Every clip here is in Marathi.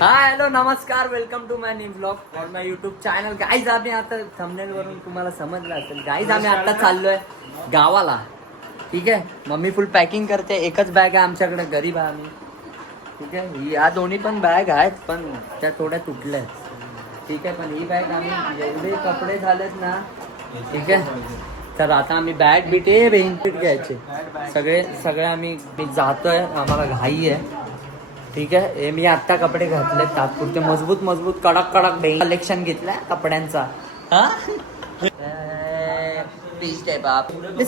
हाय हॅलो नमस्कार, welcome to my new blog और माय यूट्यूब चॅनल. गाईज आम्ही आता थंबनेल वरून तुम्हाला समजलं असेल. गाईज आम्ही आता चाललोय गावाला. ठीक आहे, मम्मी फुल पॅकिंग करते. एकच बॅग आहे आमच्याकडे, गरीब आहे आम्ही. ठीक आहे, या दोन्ही पण बॅग आहेत पण त्या थोड्या तुटल्या आहेत. ठीक आहे, पण ही बॅग आम्ही एवढे कपडे झालेत ना. ठीक आहे, तर आता आम्ही बॅग बिटे बेंचीट घ्यायचे सगळे आम्ही जातोय. आम्हाला घाई आहे. ठीक आहे, हे मी आता कपडे घातले तात्पुरते मजबूत कडक कलेक्शन घेतलाय कपड्यांचा.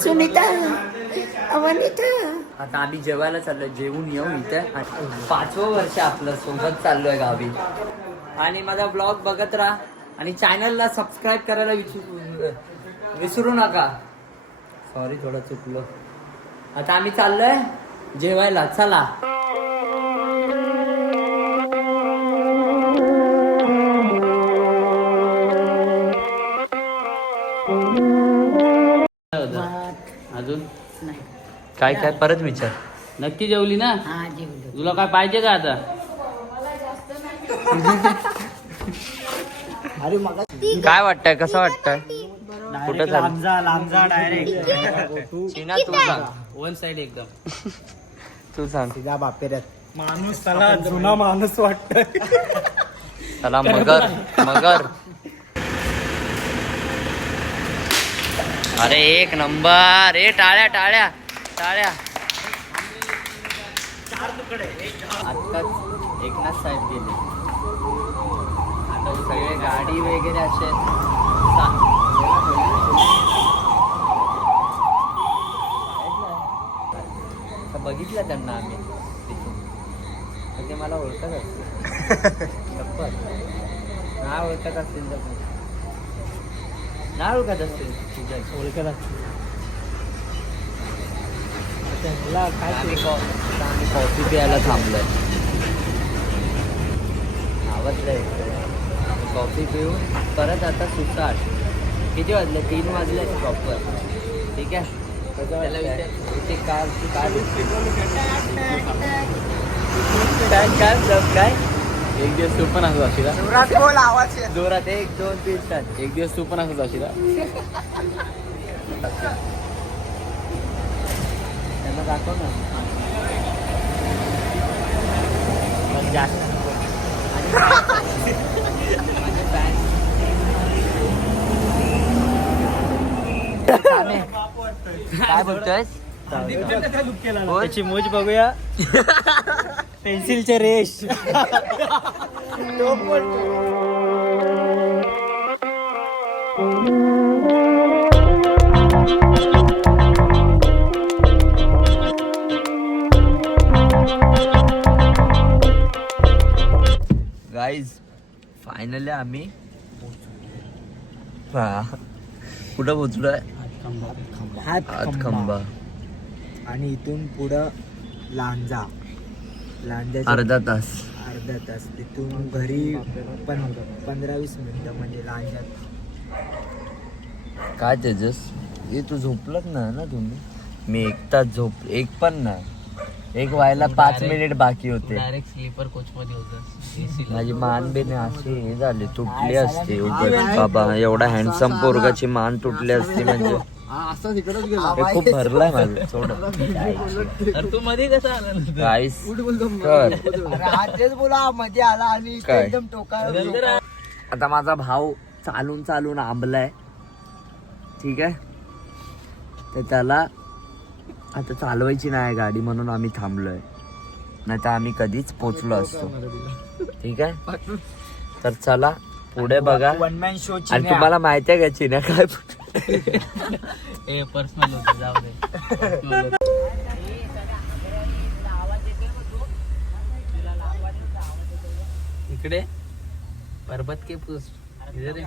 सुनीता आता आम्ही जेवायला चाललोय, जेवून येऊ इथे. 5वं वर्ष आपलं सोबत चाललोय गावी. आणि माझा ब्लॉग बघत राहा आणि चॅनलला सबस्क्राईब करायला विसरू नका. सॉरी, थोडं चुकलो. आता आम्ही चाललोय जेवायला, चला. अजून काय काय परत विचार. नक्की जेवली ना? तुला काय पाहिजे का आता? काय वाटतंय, कसं वाटतंय? कुठं लांजा डायरेक्ट चिना तू सांग. वन साइड एकदम. तू सांग. तुझ्या बापेऱ्यात माणूस त्याला जुना माणूस वाटतोय. चला मगर. अरे एक नंबर. ए टाळ्या. आत्ताच एकनाथ साहेब गेले. आता सगळे गाडी वगैरे असे बघितलं त्यांना आम्ही तिथून. तर ते मला ओळखत असतील. नाही ओळखत असतील तर नाही ओळखत असतील. ओळखत असते. आम्ही कॉफी प्यायला थांबलोय. आवडलंय कॉफी पिऊन परत आता सुसाट. किती वाजले? 3 वाजले प्रॉपर. ठीक आहे, काय एक दिवस तू पण असं अशी जोरात 1 2 3 4. एक दिवस तू पण असं अशी त्यांना दाखव ना. काय बोलतोय? त्याची मोज बघूया. पेन्सिलचे रेश. गाईज फायनली आम्ही कुठं पोचलोय? हातखंबा. आणि इथून पुढं लांजा. अर्धा तास. तिथून घरी पण 15-20 मिनिटं म्हणजे लांजात. काय तेजस, हे तू झोपलत ना तुम्ही? मी 1 तास एक पण ना. 1 व्हायला 5 मिनिट बाकी होते. डायरेक्ट स्लीपर कोच मध्ये होतं. माझी मान बिन अशी हे झाली, तुटली असते. बाबा एवढा हँडसम पोरगाची मान तुटली असती म्हणजे. हे खूप भरलाय माझं. सोड तू मध्ये कसं आला? गाईस कर तेच बोला, मध्ये आला आणि काय? एकदम टोकाला. आता माझा भाऊ चालून आंबलाय. ठीक आहे, तर त्याला आता चालवायची नाही गाडी म्हणून आम्ही थांबलोय. नाही तर आम्ही कधीच पोचलो असतो. ठीक आहे, तर चला पुढे बघा. One man show. आणि तुम्हाला माहिती आहे का चिन्या काय? पर्सनल होतं, जाऊ दे. इकडे पर्वत के पुष्ट इधर है.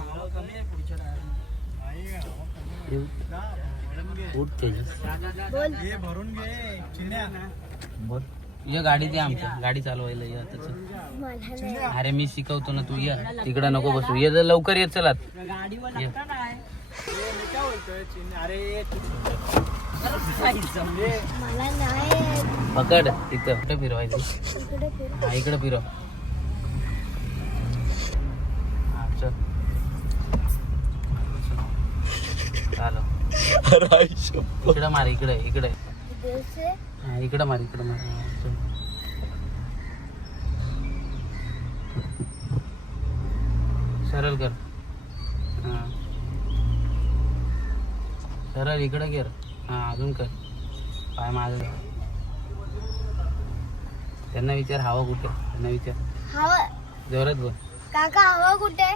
तुझ्या गाडी दे, आमच्या गाडी चालवायला ये आता. अरे मी शिकवतो ना, तू ये तिकडं नको बसू. ये लवकर ये, चला. पकड तिथं. कुठे फिरवायचं? इकडे फिरव. इकडे मार इकडे इकडे हा, इकडे मार इकडे मार हा, चल. सरळ कर हा सरळ इकडे कर हा अजून कर पाय माझं त्यांना विचार हवा कुठे त्यांना विचार हवा जोरात बोल काका हवा कुठे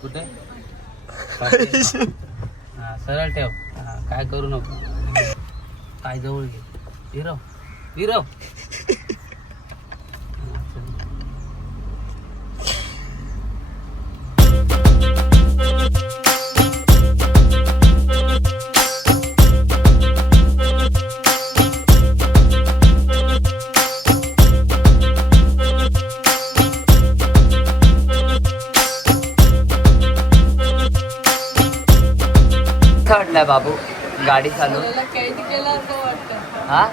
कुठे हा सरळ ठेव हा काय करू नको काय जवळ घे विरव विरव हा, चल. कसं वाटलंय बाबू गाडी चालवून हा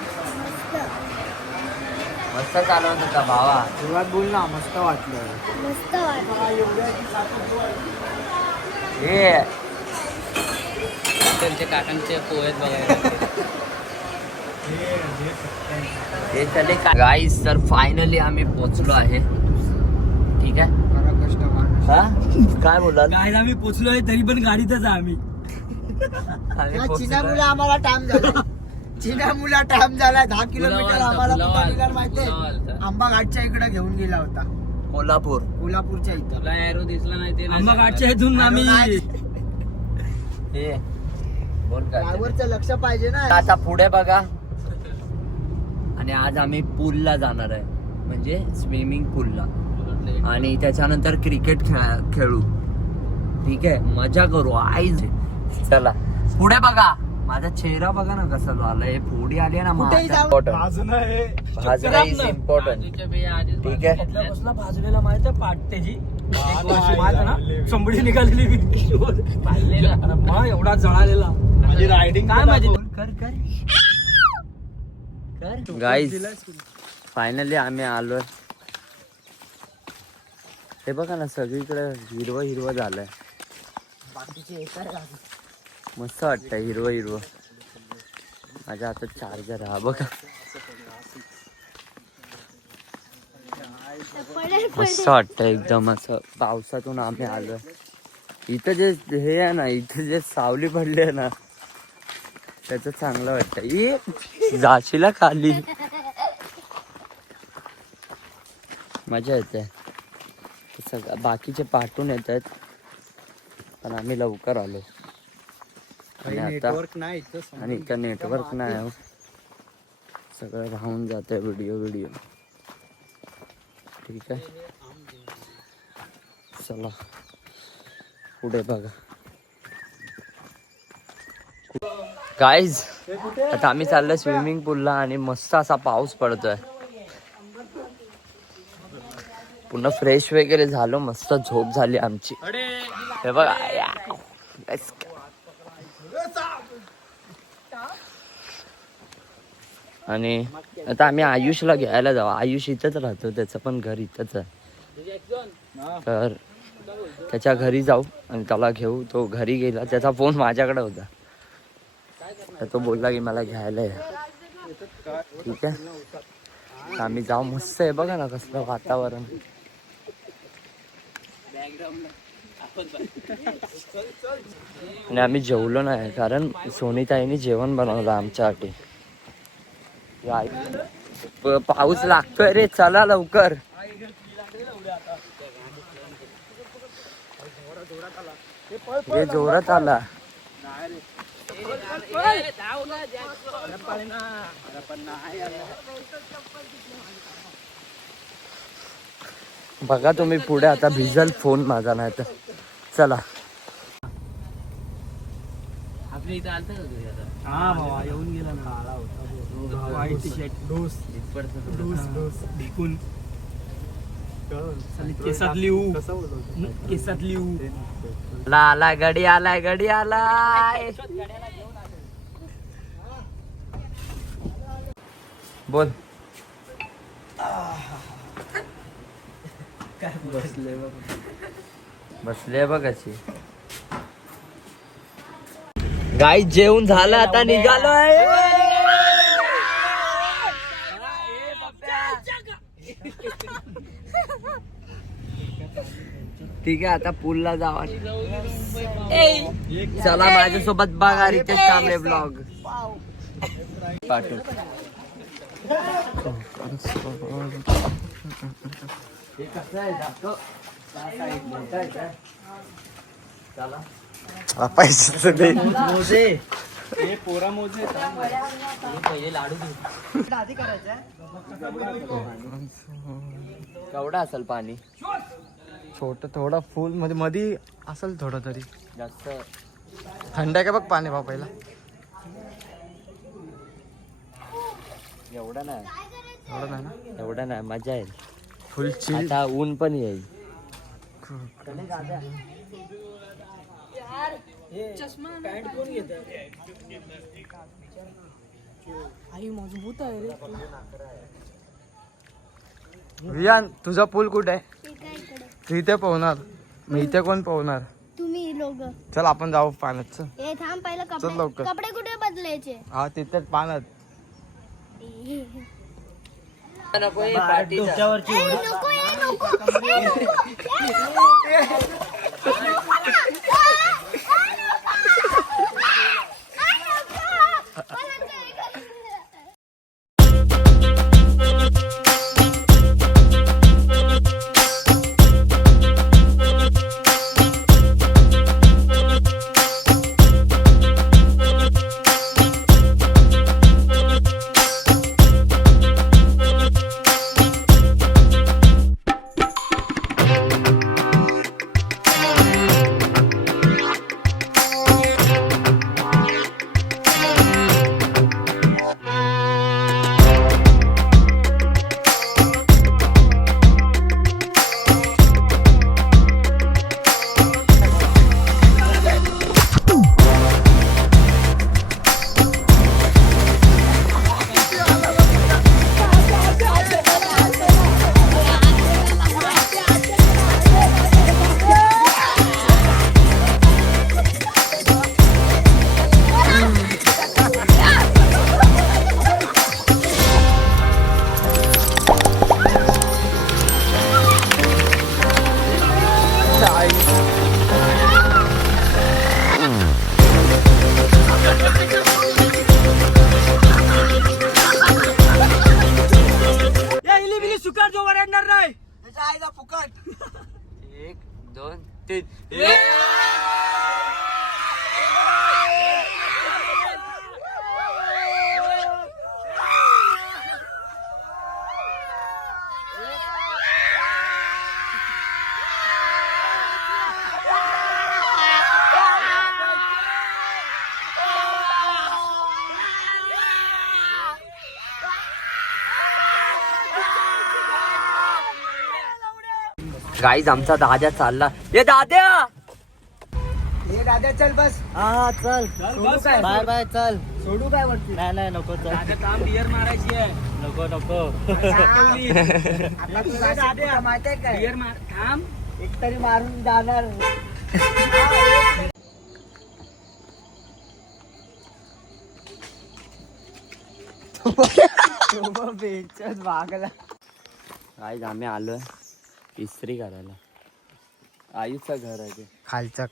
मस्त चालवत होता भावा सुरुवात बोल ना मस्त वाटलं मस्त वाटलं हे त्यांच्या काकांचे पोहेत बघायला हे चले गाईस तर फायनली आम्ही पोहोचलो आहे ठीक आहे हा काय बोलाल काय आम्ही पोचलोय तरी पण गाडीतच आहे आम्ही आम्ही पोहोचलोय. चिनामुला आम्हाला टाइम झाला चिनामुला टाइम झाला 10 किलोमीटर आम्हाला कुठं निघाल माहितीये आंबा घाटच्या इकडे घेऊन गेला होता कोल्हापूर कोल्हापूरच्या इथं तुला एरो दिसला नाही ते नाही आंबा घाटच्या इथून आम्ही हे बोल काय ड्रायव्हरचं लक्ष पाहिजे ना आता पुढे बघा आणि आज आम्ही पूलला जाणार आहे म्हणजे स्विमिंग पूलला आणि त्याच्यानंतर क्रिकेट खेळू ठीक आहे मजा करू आईज चला पुढे बघा माझा चेहरा बघा ना कसा झाला हे फोडी आली आहे ना कुठेही जाऊ. भाजणं हे भाजणं इज इम्पॉर्टंट ठीक आहे कसला भाजलेला माहिती आहे पाठ त्याची एक वर्ष माहिती ना चंबडी निघालेली मग एवढा जळालेला माझी रायडिंग काय माझी कर गाईज फायनली आम्ही आलोय हे बघा ना सगळीकडे हिरवं हिरवं झालंय मस्त वाटतंय हिरवं हिरवं माझ्या हातात चार्जर हा बघा मस्त वाटतं एकदम असं पावसातून आम्ही आलोय इथं जे हे आहे ना इथं जे सावली पडली आहे ना त्याचं चांगलं वाटतं जाशीला खाली मजा येते सगळं बाकीचे पाठवून येत आहेत पण आम्ही लवकर आलो आणि आता नेटवर्क नाही आणि इथं नेटवर्क नाही आहे. सगळं राहून जात आहे व्हिडिओ ठीक आहे चला पुढे बघा गाईज आता आम्ही चाललोय स्विमिंग पूलला आणि मस्त असा पाऊस पडतोय पुन्हा फ्रेश वगैरे झालो मस्त झोप झाली आमची हे बघा आणि आता आम्ही आयुषला घ्यायला जाऊ आयुष इथंच राहतो त्याचं पण घर इथंच आहे तर त्याच्या घरी जाऊ आणि त्याला घेऊ तो घरी गेला त्याचा फोन माझ्याकडे होता तर तो बोलला की मला घ्यायला या ठीक आहे आम्ही जाऊ मस्त आहे बघा ना कसलं वातावरण आणि आम्ही जेवलो नाही कारण सोनीताईने जेवण बनवलं आमच्यासाठी पाऊस लागतोय रे चला लवकर हे जोरात आला बघा तुम्ही पुढे आता भिजल फोन माझा नाही तर चला आपल्या इथं आलतं का घरी आता हा भावा येऊन गेला ना आला होता व्हाईट शर्ट डोस ढिकून केसात लिहू आलाय गडी आलाय बोल बसले बघ अशी गाईस जेवण झालं आता निघालोय. ठीक आहे आता पूलला जावा. चला माझ्यासोबत बघा रितेश कांबळे ब्लॉग. पैसे दे. पहिले लाडू केवढा असेल पाणी? छोट थोडं फुल मध्ये मध्ये असेल थोडं तरी. जास्त थंड आहे का बघ पाणी भाव पहिला. एवढा नाही, एवढं नाही ना. एवढा नाही. मजा येईल. फुल चिल. आता ऊन पण येईल. पॅन्ट कोण घेत आई मजबूत आहे रे. वियान तुझा पूल कुठे आहे? एका इकडे. तू इथे पोहणार, मी इथे कोण पोहणार? तुम्ही लोक. चल आपण जाऊ पाण्यात. चल. ए थांब पहिलं चल लवकर. कपडे कपडे कुठे बदलायचे? हा तिथेच पाण्यात. नको हे पार्टीचा. ए, नको ए, नको. ए, नको. ए, नको. ए, नको ना. मला काय करायचं? एक दोन तीन. गाईज आमचा दाद्या चालला. ये दाद्या. ये दादा चल बस. हा चल सोडू काय? बाय बाय चल. सोडू काय वरती? नाही नाही नको चल. आता काम बियर मारायची आहे. नको नको. आता तुला दादा माहिती आहे काय? बियर मार थांब. एक तरी मारून जाणार. मागला. गाईज आम्ही आलोय इस्त्री करायला. आईचं घर आहे ते.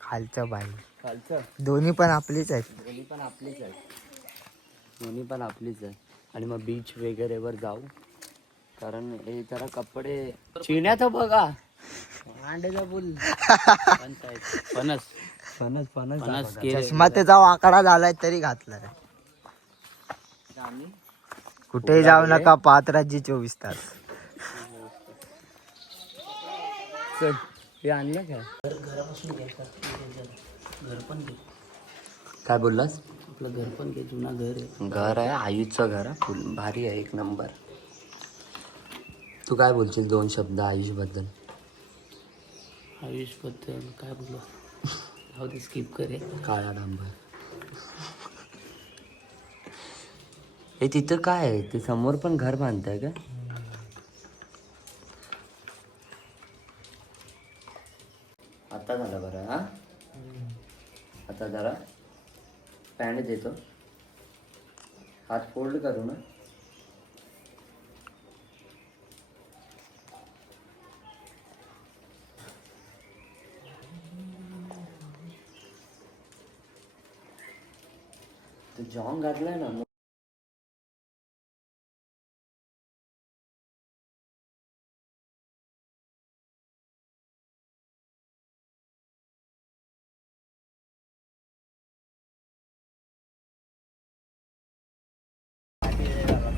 खालचं बाई. खालचं दोन्ही पण आपलीच आहेत. दोन्ही पण आपलीच आहे. दोन्ही पण आपलीच आहे. आणि मग बीच वगैरे वर जाऊ. कारण हे जरा कपडे चिण्यात बघा. अंड्याचा बुल. फणस फणस फणस फणस चष्मा त्याचा वाकडा झालाय तरी घातलाय. आम्ही कुठेही जाऊ नका पात्राची 24 तास. चल हे आणलं काय? घर पण घे. काय बोललास? आपलं घर पण घे. जुना घर आहे. घर आहे आयुषचं घर आहे. फुल भारी आहे एक नंबर. तू काय बोलशील दोन शब्द आयुष बद्दल? आयुष बद्दल काय बोलू? जाऊ दे स्किप करे. काळा डांबर. हे तिथं काय आहे? ते समोर पण घर बांधताय का? आता झालं बरं. हा आता जरा पॅन्ट देतो. हात फोल्ड करू ना. तू जॉन घातलाय ना.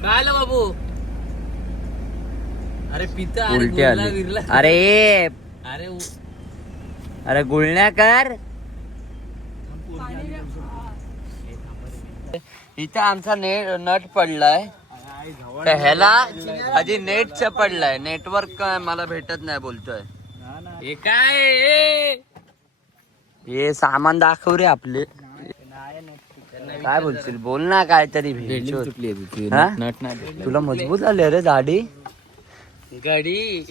काय आलं बाबू? अरे पिता उलटी आली. अरे अरे अरे गुळण्या कर. इथं आमचा नट पडलाय. तर ह्याला आधी नेटच पडलाय. नेटवर्क मला भेटत नाही बोलतोय. हे काय हे सामान दाखव रे आपले. काय बोलशील बोल ना काहीतरी. हा? तुला मजबूत आले रे दाढी. गाडी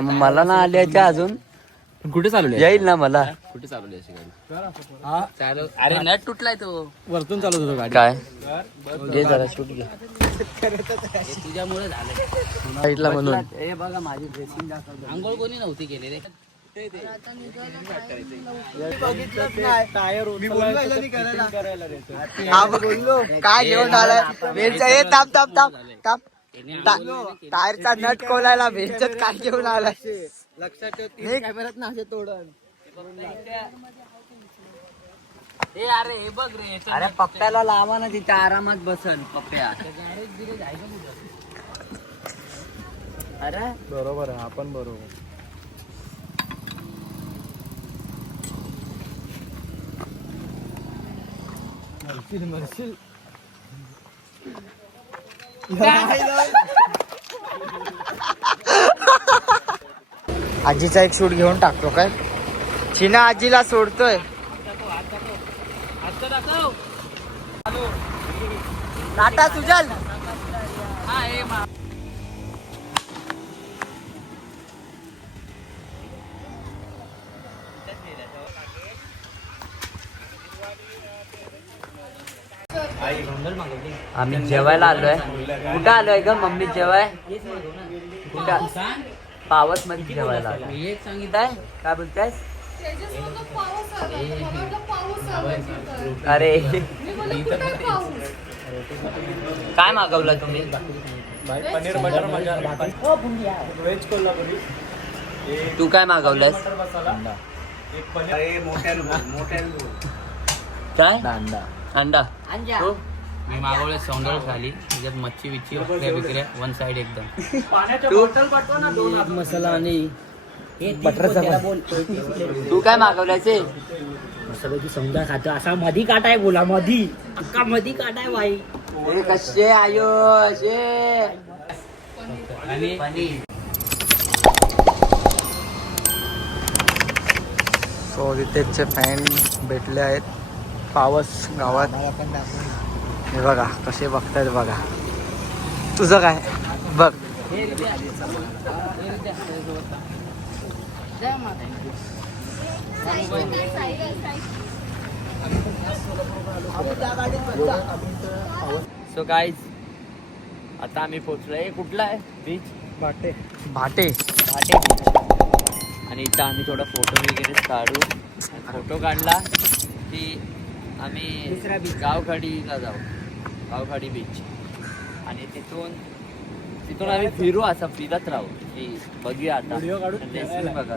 मला ना आली आहे अजून. कुठे चालवली? येईल ना मला. कुठे चालवली अशी गाडी? चालव. अरे नट तुटलाय तो. वरतून चालत होतो गाडी. काय घे जरा शूट घे. तुझ्यामुळे झालं. साईडला म्हणून. हे बघा माझी ड्रेसिंग दाखव. आंघोळ कोणी नव्हती केली रे. काय घेऊन आलाय बेलचा. हे थांब थांब थांब थांब. टायरचा नट खोलायला बेलच्यात काय घेऊन आलाय. लक्षात ठेव कॅमेऱ्यात ना असे तोडून. अरे हे बघ रे. अरे पप्प्याला लावा ना तिथे आरामात बसन पप्प्या. अरे बरोबर आहे. आपण बरोबर. मरशील. आजीचा एक शूट घेऊन टाकतो काय. चिना आजीला सोडतोय. टाटा सुजल. आम्ही जेवायला आलोय. कुठं आलोय ग मम्मी जेवाय? कुठं? पावस मध्ये जेवायला आलोय. मी एक सांगितलं काय काय बोलतायस? अरे काय मागवलं तुम्ही? पनीर बटर मसाला. व्हेज कोल्हापुरी. तू काय मागवलंस? काय अंडा. तू? मी मागवले सौंदर्य थाली. त्याच्यात मच्छी विच्छी विक्र्या वन साइड एकदम. तू? मसाला आणि तू काय मागवल्याचे? सगळ्याची समजा खातो. असा मधी काटाय बोला. मधी अक्का मधी काटाय बाई. अरे कसे आयो असे. आणि सो रितेशचे फॅन भेटले आहेत पावस गावात. हे बघा कसे बघतायत बघा. तुझं काय बघ. सो गाईज आता आम्ही पोहोचलोय. कुठला आहे बीच? भाटे. भाटे बीच. आणि इथं आम्ही थोडा फोटो वगैरे काढू. फोटो काढला की आम्ही गावखाडीला जाऊ. गावखाडी बीच. आणि तिथून आम्ही फिरू. असं फिरत राहू की बघूया आता. बघा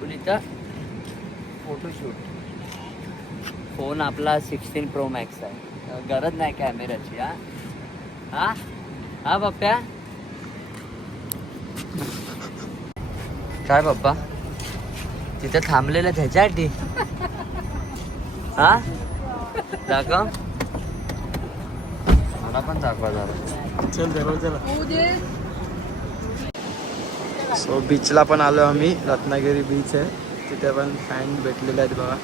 पण इथं फोटोशूट. फोन आपला 16 Pro Max आहे. गरज नाही कॅमेऱ्याची. हा हा पप्प्या. काय पप्पा तिथे थांबलेलं त्याच्यासाठी? हा दाखव. मला पण दाखवा जरा. चल जरूर चला. सो बीचला पण आलो आम्ही. रत्नागिरी बीच आहे. तिथे पण फॅन भेटलेले आहेत बघा.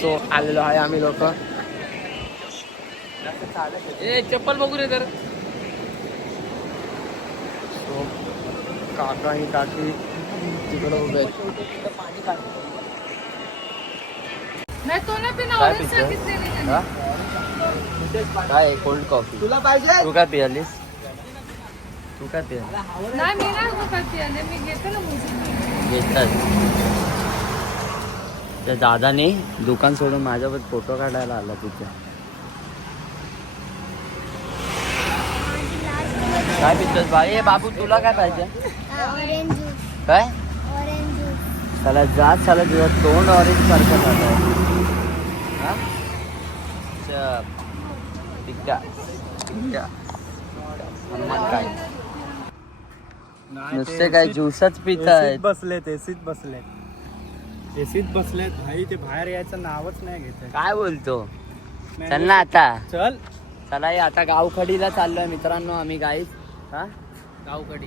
सो आलेलो आहे आम्ही लोक. चप्पल बघू रे तर. सो काका ही काकी तिकडे उभे आहेत. पाणी काढतो. नाही तो नाही पिणार, काय orange पितोय? सांगितलेली त्यांनी. हा? काय कोल्ड कॉफी तुला पाहिजे तू काय पियालीस? तू काय पिया नाही मी नाही होतात पियाले, मी घेते ना मुझे. घेतात त्या दादाने दुकान सोडून माझ्यावर फोटो काढायला आला तिथे. काय पितोस भाई? ए बाबू तुला काय पाहिजे? ऑरेंज ज्यूस, काय ऑरेंज ज्यूस. चला जा, चला तुझं तोंड ऑरेंज सारखं झालं. काय नुसते काय ज्यूसच पितायत. बसलेत एसीत बसलेत भाई. ते बाहेर यायचं नावच नाही घेत. काय बोलतो? चल ना आता, चल चला ये आता गावखडीला चाललोय मित्रांनो आम्ही. गाईस हा गावकडी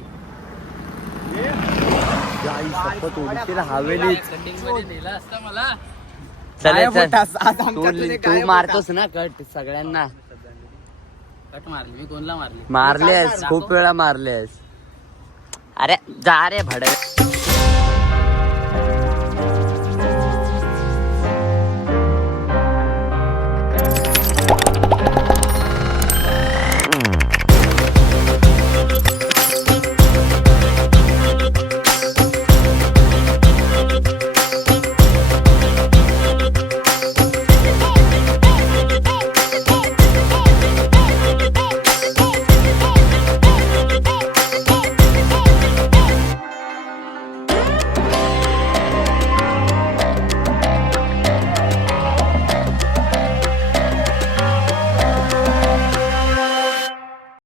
शपथ उडतील हवेली. कटिंग मध्ये नेला असता मला. चल गायब चल. होतास. आज आमच्या तुझे तू गायब मारतोस ना कट सगळ्यांना? कट मारली मी. कोणला मारली? मारलेस, खूप वेळा मारलेस. अरे जा रे भडे.